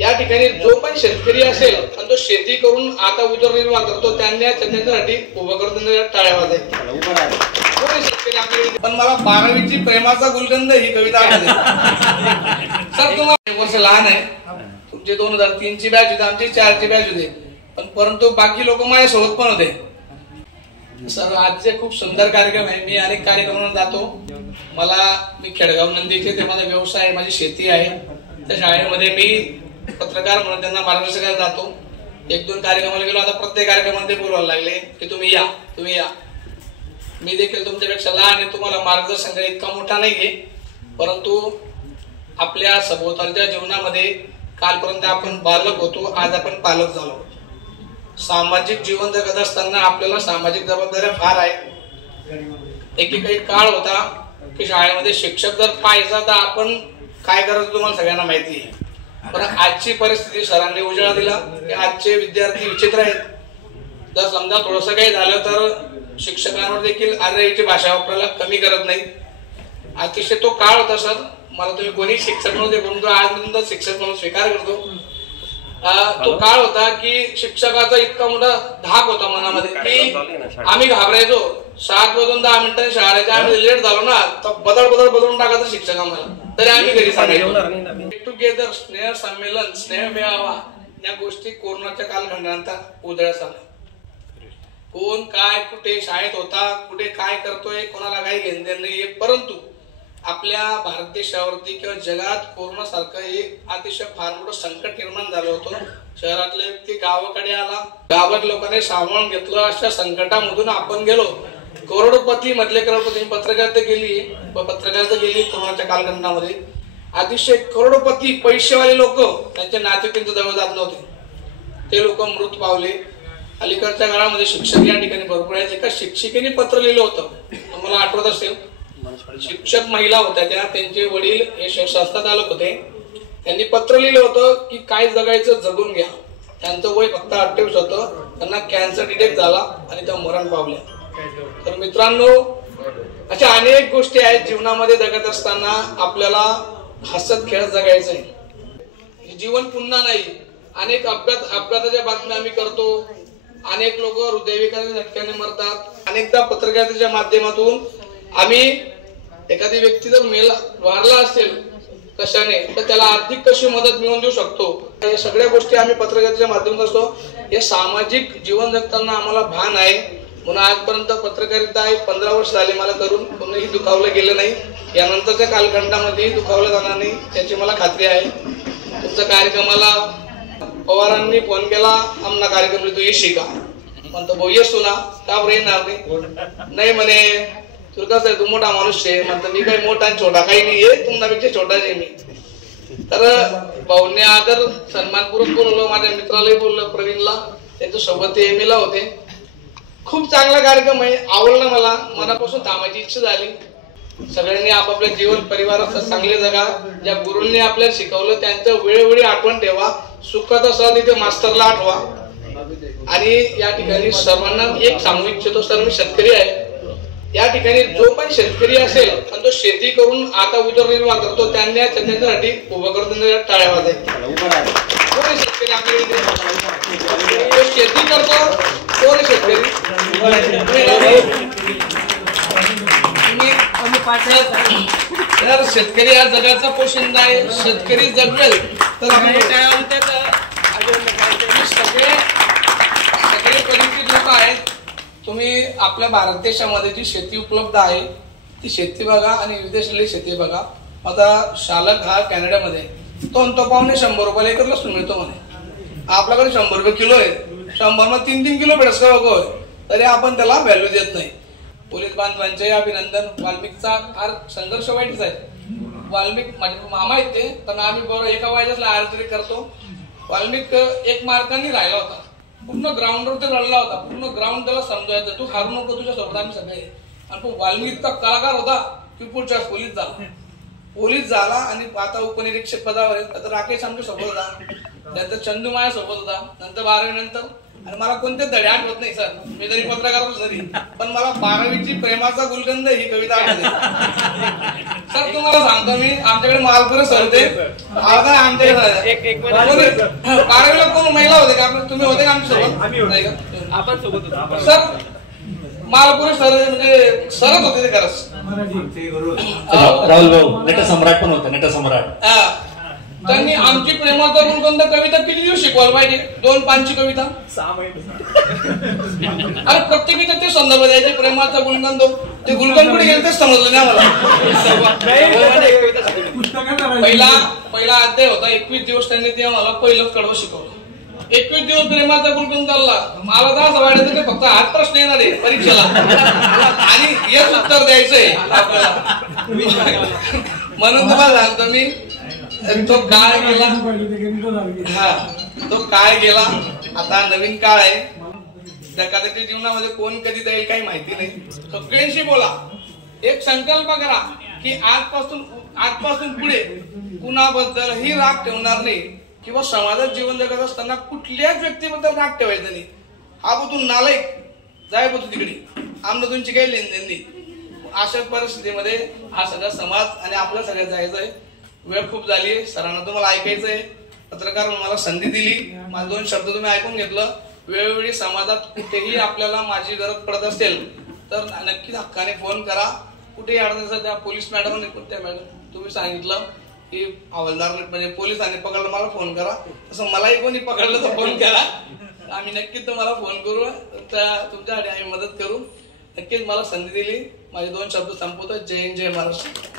या ठिकाणी जो पण शेतकरी असेल आणि तो शेती करून आता उदरनिर्वाह करतो त्यांच्यासाठी उभं करतो टाळ्या वाजायच्या शेतकरी आपले. पण मला 12वीची प्रेमाचा गुलकंद ही कविता आवडते. सर तुम्हाला 1 वर्ष लहान आहे, तुमचे 2003ची बॅच होते, आमची 4ची बॅच होते, पण परंतु बाकी लोक माझ्यासोबत पण होते. सर आजचे खूप सुंदर कार्यक्रम आहे. मी अनेक कार्यक्रमांना जातो. मी खेडगाव नंदीचे ते माझा व्यवसाय आहे, माझी शेती आहे. त्या शाळेमध्ये मी पत्रकार म्हणून त्यांना मार्गदर्शन करायला जातो. 1-2 कार्यक्रमाला गेलो. आता प्रत्येक कार्यक्रमामध्ये बोलवायला लागले की तुम्ही या. मी देखील तुमच्यापेक्षा लहान आहे, तुम्हाला मार्गदर्शन करायला इतका मोठा नाहीये, परंतु आपल्या सभोवतालच्या जीवनामध्ये कालपर्यंत आपण बालक होतो, आज आपण पालक झालो. सामाजिक जीवन जगत असताना आपल्याला सामाजिक जबाबदाऱ्या फार आहे. एक काळ होता की शाळेमध्ये शिक्षक जर पाहिजे तर आपण काय करायचं तुम्हाला सगळ्यांना माहिती आहे. पण आजची परिस्थिती सरांनी उजाळा दिला की आजचे विद्यार्थी विचित्र आहेत. जर समजा थोडंसं काही झालं तर शिक्षकांवर देखील आर्याची भाषा वापरायला कमी करत नाही. अतिशय तो काळ होता सर. मला तुम्ही कोणी शिक्षक नव्हते, परंतु आज मी तुमचा शिक्षक म्हणून स्वीकार करतो. तो काळ होता की शिक्षकाचा इतका मोठा धाक होता मनामध्ये की आम्ही घाबरायचो. 7 वाजून 10 मिनिटांनी शाळेच्या आम्ही लेट झालो ना तर बदलून टाकायचं शिक्षक आम्हाला, तरी आम्ही घरी सांगायचो. गेट टुगेदर, स्नेह संमेलन, स्नेह मेळावा या गोष्टी कोरोनाच्या कालखंडानंतर उदयास आल्या. कोण काय कुठे शाळेत होता, कुठे काय करतोय, कोणाला काही घेणदेण नाहीये. परंतु आपल्या भारत देशावरती किंवा जगात कोरोना सारखं एक अतिशय फार मोठं संकट निर्माण झालं होतं. शहरातले व्यक्ती गावाकडे आला, गावात लोकांनी सामावून घेतलं. अशा संकटामधून आपण गेलो. करोडपती मधले करोडपती पत्रकारिता गेली कोरोनाच्या कालखंडामध्ये. अतिशय करोडपती पैसेवाले लोक त्यांच्या नातेवाईकांच्या जवळ जात नव्हते, ते लोक मृत पावले. अलीकडच्या काळामध्ये शिक्षक या ठिकाणी भरपूर आहेत. एका शिक्षिकेने पत्र लिहिलं होतं, मला आठवत असेल. शिक्षक महिला होत्या त्या, त्यांचे वडील हे संस्था चालक होते. त्यांनी पत्र लिहिलं होतं की काय जगायचं जगून घ्या. त्यांचं वय फक्त 28 होतं. त्यांना कॅन्सर डिटेक्ट झाला आणि त्या मरण पावल्या. तर मित्रांनो, अशा अनेक गोष्टी आहेत जीवनामध्ये. जगत असताना आपल्याला हसत खेळत जगायचं आहे. जीवन पुन्हा नाही. अनेक अपघाताच्या बातम्या आम्ही करतो. अनेक लोक हृदयविकाराच्या झटक्याने मरतात. अनेकदा पत्रकारितेच्या माध्यमातून आम्ही एखादी व्यक्ती जर वारला असेल कशाने तर त्याला आर्थिक कशी मदत मिळवून देऊ शकतो. या सगळ्या गोष्टी आम्ही पत्रकारितेच्या माध्यमातून असतो. हे सामाजिक जीवन जगताना आम्हाला भान आहे. म्हणून आजपर्यंत पत्रकारिता 15 वर्ष झाले मला करून कोणीही दुखावलं गेलं नाही. यानंतरच्या कालखंडामध्ये दुखावलं जाणार नाही त्याची मला खात्री आहे. तुमच्या कार्यक्रमाला पवारांनी फोन केला, आमना कार्यक्रम तू येशी का म्हणतो, भाऊ येसू ना, का बरं येणार नाही म्हणे. तुला कसं आहे, तू मोठा माणूस आहे म्हणतो. मी काही मोठा आणि छोटा काही नाही आहे, तुमच्यापेक्षा छोटाच आहे मी. तर भाऊने आदर सन्मानपूर्वक बोलवलं. माझ्या मित्रालाही बोललं, प्रवीणला. त्यांच्या सोबत ते MA ला होते. खूप चांगला कार्यक्रम आहे, आवडला मला. मनापासून थांबायची इच्छा झाली. सगळ्यांनी आपापल्या जीवन परिवारात चांगले जगा. ज्या गुरूंनी आपल्याला शिकवलं त्यांचं वेळोवेळी आठवण ठेवा. सुखात असाल तिथे मास्तरला आठवा. आणि या ठिकाणी सर्वांना एक सांगू इच्छितो, सर मी शेतकरी आहे. या ठिकाणी जो पण शेतकरी असेल आणि तो शेती करून आता उदरनिर्वाह करतो त्यांच्यासाठी उभं करतो टाळ्या वाजायच्या. कोण शेतकरी आपल्या इथे शेती करतो, कोण शेतकरी शेतकरी हा जगाचा पोशिंदा आहे. शेतकरी जगवेल तर सगळे परिचित लोक आहेत. तुम्ही आपल्या भारत देशामध्ये जी शेती उपलब्ध आहे ती शेती बघा आणि विदेशातली शेती बघा. आता शालक हा कॅनडामध्ये तो पावणे 100 रुपयाला एकर लसूण मिळतो म्हणे. आपल्याकडे 100 रुपये किलो आहे. 100 मध्ये 3-3 किलो भेटस का, तरी आपण त्याला व्हॅल्यू देत नाही. पोलीस बांधवांचे अभिनंदन. वाल्मिकचा फार संघर्ष वाईटच आहे. वाल्मिक माझे मामा आहेत ते, पण आम्ही बरोबर एका वयाला आरतरी करतो. वाल्मिक 1 मार्कांनी राहिला होता. पूर्ण ग्राउंडवर ते लढला होता. पूर्ण ग्राउंड त्याला समजायचं, तू हारू नको, तुझ्या सोबत आम्ही सगळे. आणि तो वाल्मिक इतका कलाकार होता की पुढच्या पोलीस झाला आणि आता उपनिरीक्षक पदावर आहे. तर राकेश आमच्या सोबत होता, नंतर चंदू माझ्या सोबत होता, नंतर 12वी नंतर. आणि मला कोणते धडे आठवत नाही सर, मी जरी पत्रकार जरी, पण मला 12वीची प्रेमाचा गुलकंद ही कविता आठवते. सर तुम्हाला सांगतो मी, आमच्याकडे मालपुरे सर होते. आता आमच्याकडे 12वीला कोण महिला होते का? तुम्ही होते का आमच्यासोबत? आपण सोबत होतो सर. मालपुरे सर म्हणजे सरच होते ते खरंच. राहुल भाऊ नटसम्राट पण होते, नटसम्राट. त्यांनी आमची प्रेमाचा गुलकंद कविता किती दिवस शिकवायला पाहिजे? 2 पानची कविता 6 महिने. अरे प्रत्येकीचा ते संदर्भ द्यायचे, प्रेमाचा गुलकंद. ते गुलकंद कुठे गेले तेच समजलं नाही मला. पहिला अध्याय होता 21 दिवस. त्यांनी ते मला पहिलंच कडवं शिकवलं. 21 दिवस प्रेमाचा गुलकंद चालला. मला तर असं वाटायचं की फक्त 8 प्रश्न येणार आहे परीक्षेला आणि हेच उत्तर द्यायचंय आपल्याला. म्हणून तुम्हाला सांगतो मी, तो काळ गेला. हा, तो काळ गेला. आता नवीन काळ आहे. धकाधकीच्या जीवनामध्ये कोण कधी जाईल काही माहिती नाही. सगळ्यांशी बोला. एक संकल्प करा की आजपासून पुढे कुणाबद्दलही राग ठेवणार नाही किंवा समाजात जीवन जगत असताना कुठल्याच व्यक्तीबद्दल राग ठेवायचा नाही. हा बुतून नालायक जाय बुतू तिकडे, आमनं तुमची काही लेनदेन नाही. अशा परिस्थितीमध्ये हा सगळा समाज आणि आपल्या सगळ्यात जायचंय. वेळ खूप झाली. सरांना तुम्हाला ऐकायचंय. पत्रकार मला संधी दिली. माझे 2 शब्द तुम्ही ऐकून घेतलं. वेळोवेळी समाजात कुठेही आपल्याला माझी गरज पडत असेल तर नक्कीच हक्काने फोन करा. कुठेही अडचण, त्या पोलीस मॅडम त्या मॅडम तुम्ही सांगितलं की हवालदार म्हणजे पोलिसांनी पकडलं मला फोन करा, तसं मलाही कोणी पकडलं तर फोन करा. आम्ही नक्कीच तुम्हाला फोन करू. तुमच्यासाठी आम्ही मदत करू. नक्कीच मला संधी दिली. माझे 2 शब्द संपवतो. जय हिंद, जय महाराष्ट्र.